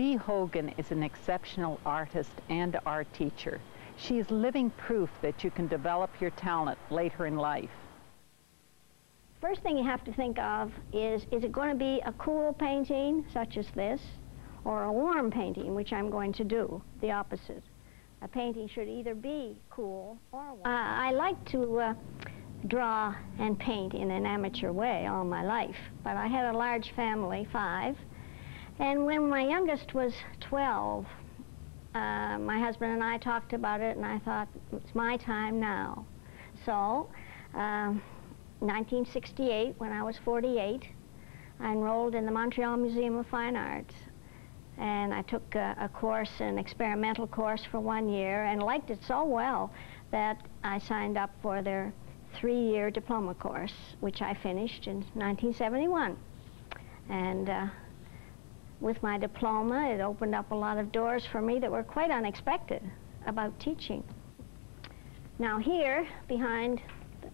Bea Hogan is an exceptional artist and art teacher. She is living proof that you can develop your talent later in life. First thing you have to think of is it going to be a cool painting, such as this, or a warm painting, which I'm going to do, the opposite. A painting should either be cool or warm. I like to draw and paint in an amateur way all my life, but I had a large family, 5, and when my youngest was 12, my husband and I talked about it, and I thought, it's my time now. So, 1968, when I was 48, I enrolled in the Montreal Museum of Fine Arts, and I took a course, an experimental course for 1 year, and liked it so well that I signed up for their 3-year diploma course, which I finished in 1971. And with my diploma, it opened up a lot of doors for me that were quite unexpected about teaching. Now here, behind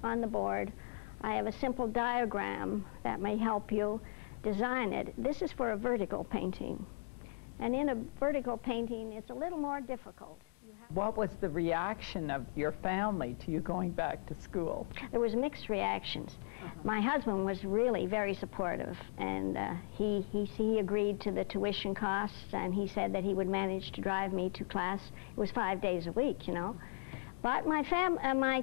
on the board, I have a simple diagram that may help you design it. This is for a vertical painting. And in a vertical painting, it's a little more difficult. What was the reaction of your family to you going back to school? There was mixed reactions. My husband was really very supportive, and he agreed to the tuition costs, and he said that he would manage to drive me to class. It was 5 days a week, you know. But my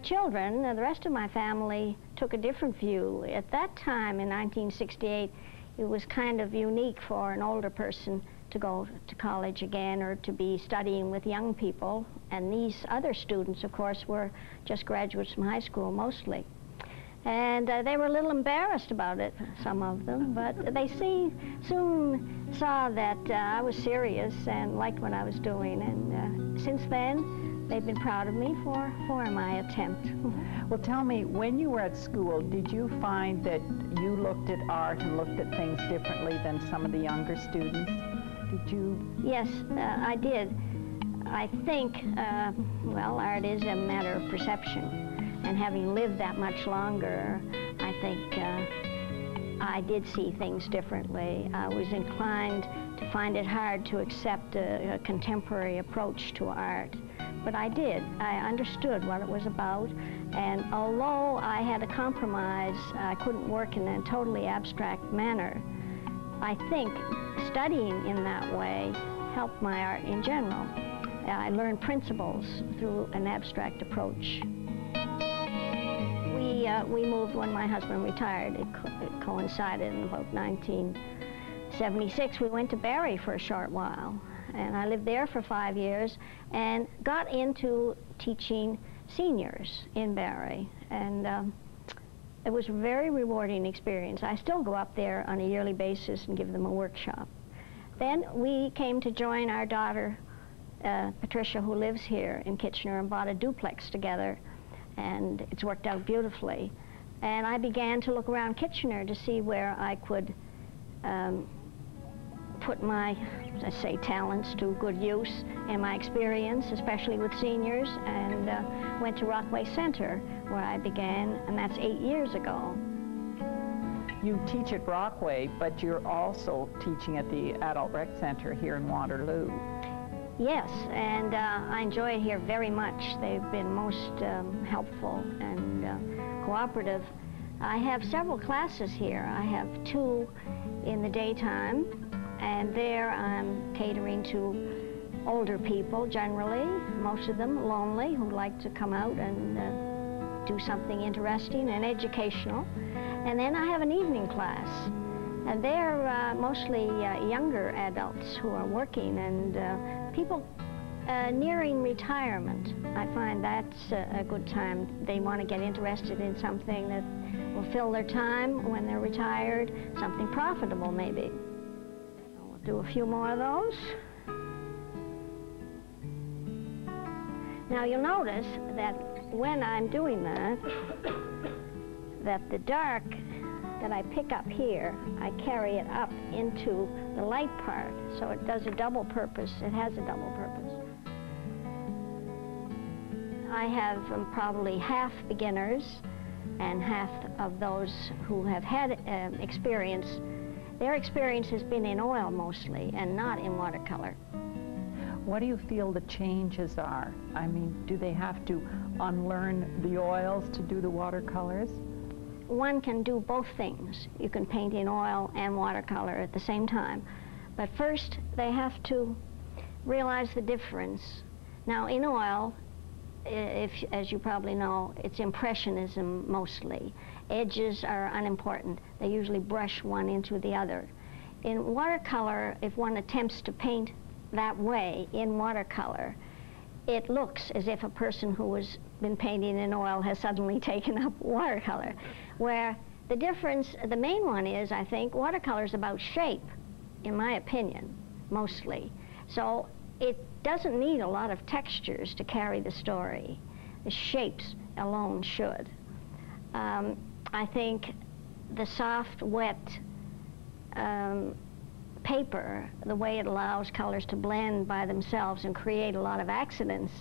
children, the rest of my family, took a different view. At that time, in 1968, it was kind of unique for an older person to go to college again or to be studying with young people. And these other students, of course, were just graduates from high school mostly. And they were a little embarrassed about it, some of them, but they soon saw that I was serious and liked what I was doing. And since then, they've been proud of me for my attempt. Well, tell me, when you were at school, did you find that you looked at art and looked at things differently than some of the younger students? Did you? Yes, I did. I think, well, art is a matter of perception. And having lived that much longer, I think I did see things differently. I was inclined to find it hard to accept a contemporary approach to art. But I did. I understood what it was about. And although I had a compromise, I couldn't work in a totally abstract manner. I think studying in that way helped my art in general. I learned principles through an abstract approach. We moved when my husband retired. It coincided in about 1976. We went to Barrie for a short while, and I lived there for 5 years and got into teaching seniors in Barrie. And it was a very rewarding experience. I still go up there on a yearly basis and give them a workshop. Then we came to join our daughter, Patricia, who lives here in Kitchener, and bought a duplex together, and it's worked out beautifully. And I began to look around Kitchener to see where I could put my, let's say, talents to good use and my experience, especially with seniors, and went to Rockaway Center, where I began, and that's 8 years ago. You teach at Rockaway, but you're also teaching at the Adult Rec Center here in Waterloo. Yes, and I enjoy it here very much. They've been most helpful and cooperative. I have several classes here. I have 2 in the daytime, and there I'm catering to older people generally, most of them lonely, who like to come out and do something interesting and educational. And then I have an evening class, and they're mostly younger adults who are working and people nearing retirement. I find that's a good time. They want to get interested in something that will fill their time when they're retired, something profitable maybe. We'll do a few more of those. Now you'll notice that when I'm doing that the dark that I pick up here, I carry it up into the light part, so it does a double purpose. It has a double purpose. I have probably half beginners and half of those who have had experience. Their experience has been in oil mostly and not in watercolor. What do you feel the changes are? I mean, do they have to unlearn the oils to do the watercolors? One can do both things. You can paint in oil and watercolor at the same time. But first, they have to realize the difference. Now, in oil, as you probably know, it's impressionism mostly. Edges are unimportant. They usually brush one into the other. In watercolor, if one attempts to paint that way in watercolor, it looks as if a person who has been painting in oil has suddenly taken up watercolor. Where the difference, the main one is, I think, watercolor is about shape, in my opinion, mostly. So it doesn't need a lot of textures to carry the story. The shapes alone should. I think the soft, wet paper, the way it allows colors to blend by themselves and create a lot of accidents,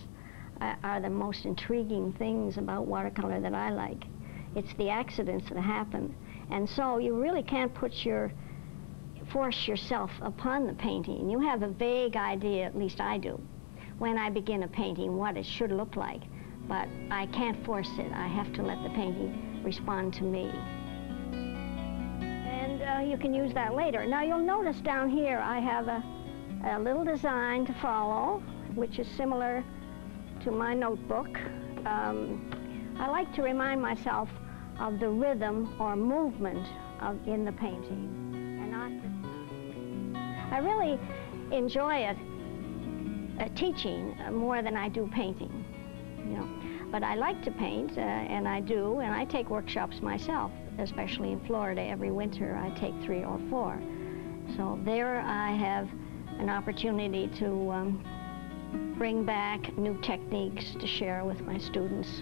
are the most intriguing things about watercolor that I like. It's the accidents that happen. And so you really can't force yourself upon the painting. You have a vague idea, at least I do, when I begin a painting, what it should look like. But I can't force it. I have to let the painting respond to me. And you can use that later. Now you'll notice down here I have a little design to follow, which is similar to my notebook. I like to remind myself of the rhythm or movement in the painting. And I really enjoy it, teaching more than I do painting, you know. But I like to paint, and I do, and I take workshops myself, especially in Florida. Every winter I take 3 or 4. So there I have an opportunity to bring back new techniques to share with my students.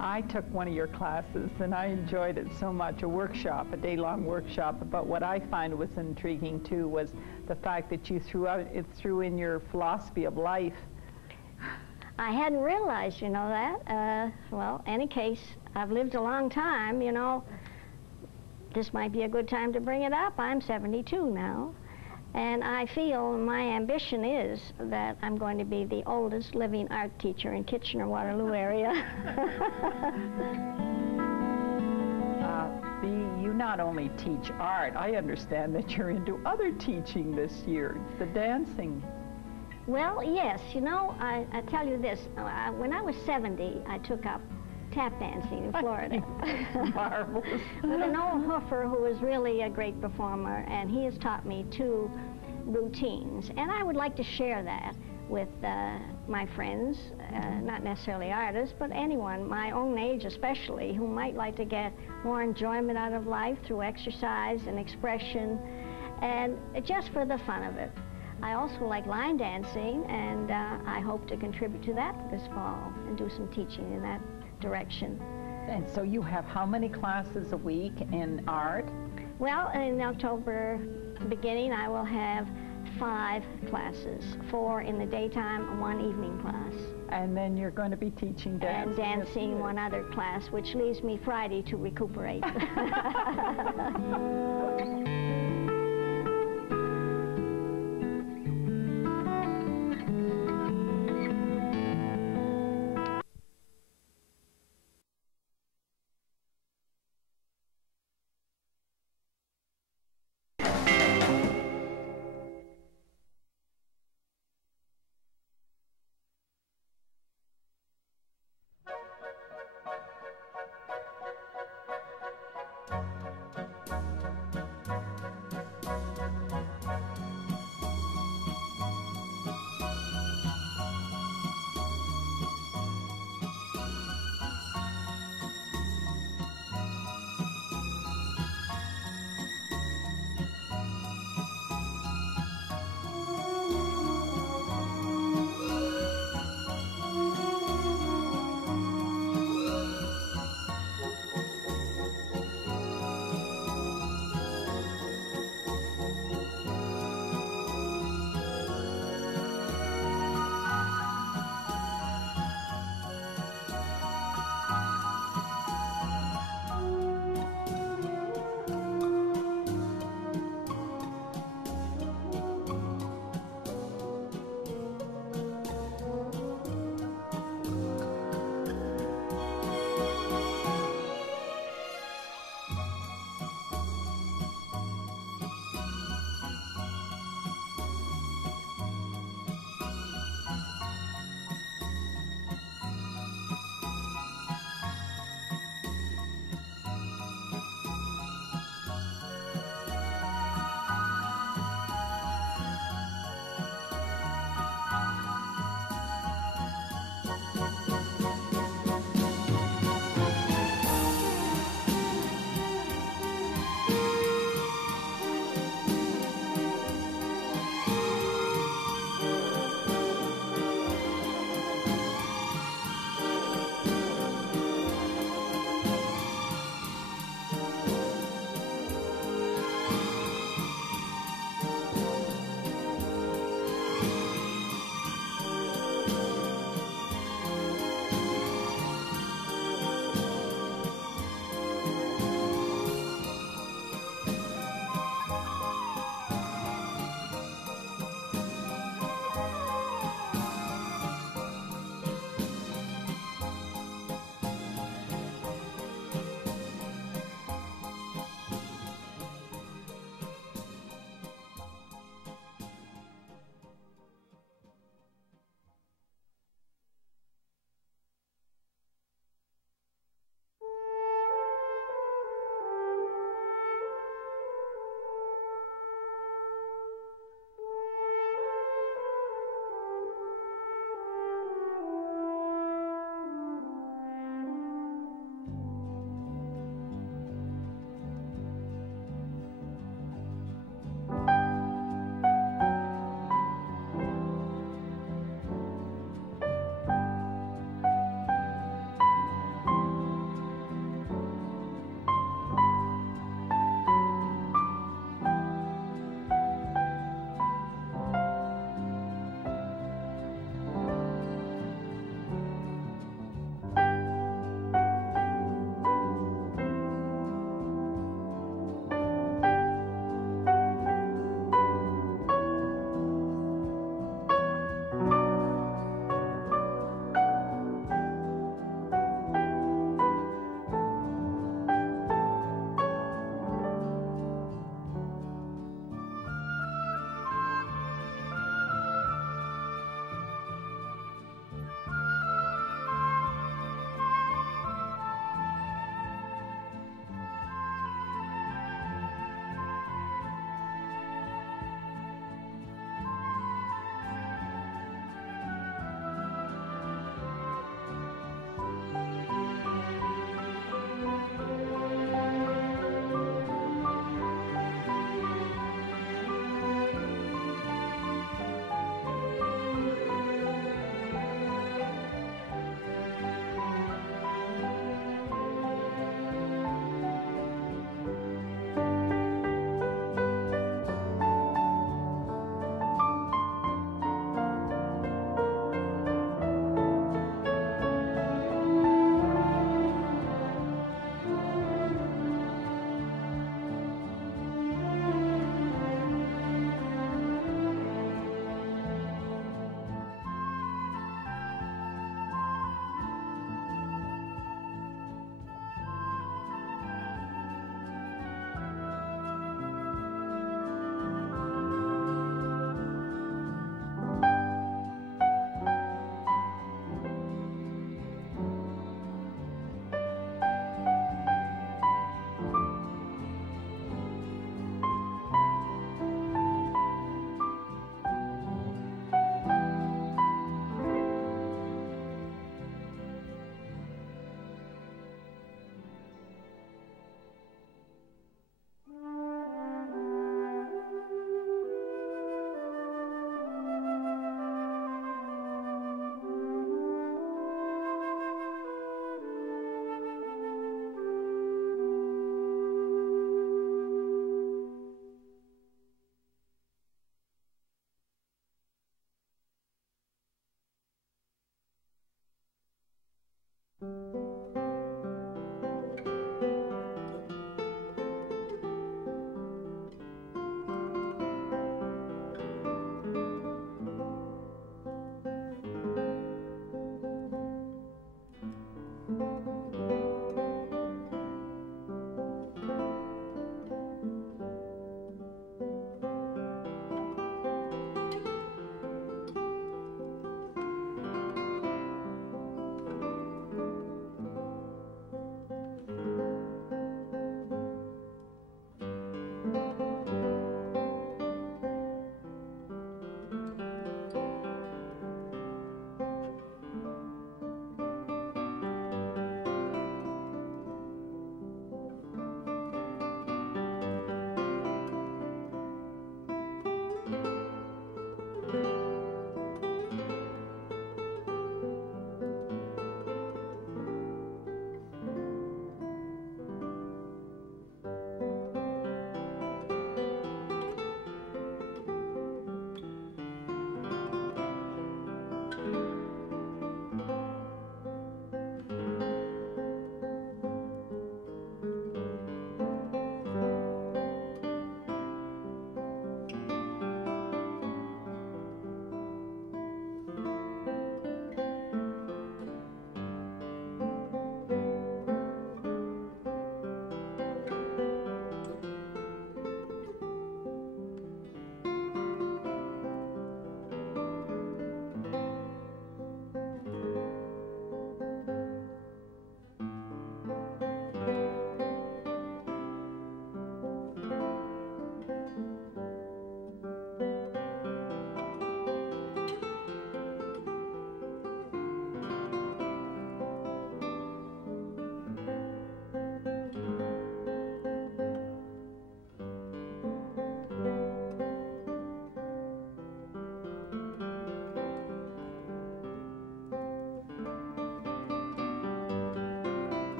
I took one of your classes and I enjoyed it so much, a workshop, a day-long workshop. But what I find was intriguing too was the fact that you threw in your philosophy of life. I hadn't realized, you know, that. Well, any case, I've lived a long time, you know. This might be a good time to bring it up. I'm 72 now. And I feel my ambition is that I'm going to be the oldest living art teacher in Kitchener-Waterloo area. Bea, you not only teach art, I understand that you're into other teaching this year, the dancing. Well, yes, you know, I tell you this, when I was 70, I took up tap dancing in Florida. Marvelous. With an old hoofer who is really a great performer, and he has taught me 2 routines. And I would like to share that with my friends, not necessarily artists, but anyone, my own age especially, who might like to get more enjoyment out of life through exercise and expression, and just for the fun of it. I also like line dancing, and I hope to contribute to that this fall and do some teaching in that direction. And so you have how many classes a week in art? Well, in October beginning, I will have 5 classes, 4 in the daytime, 1 evening class. And then you're going to be teaching dancing. And dancing 1 other class, which leaves me Friday to recuperate.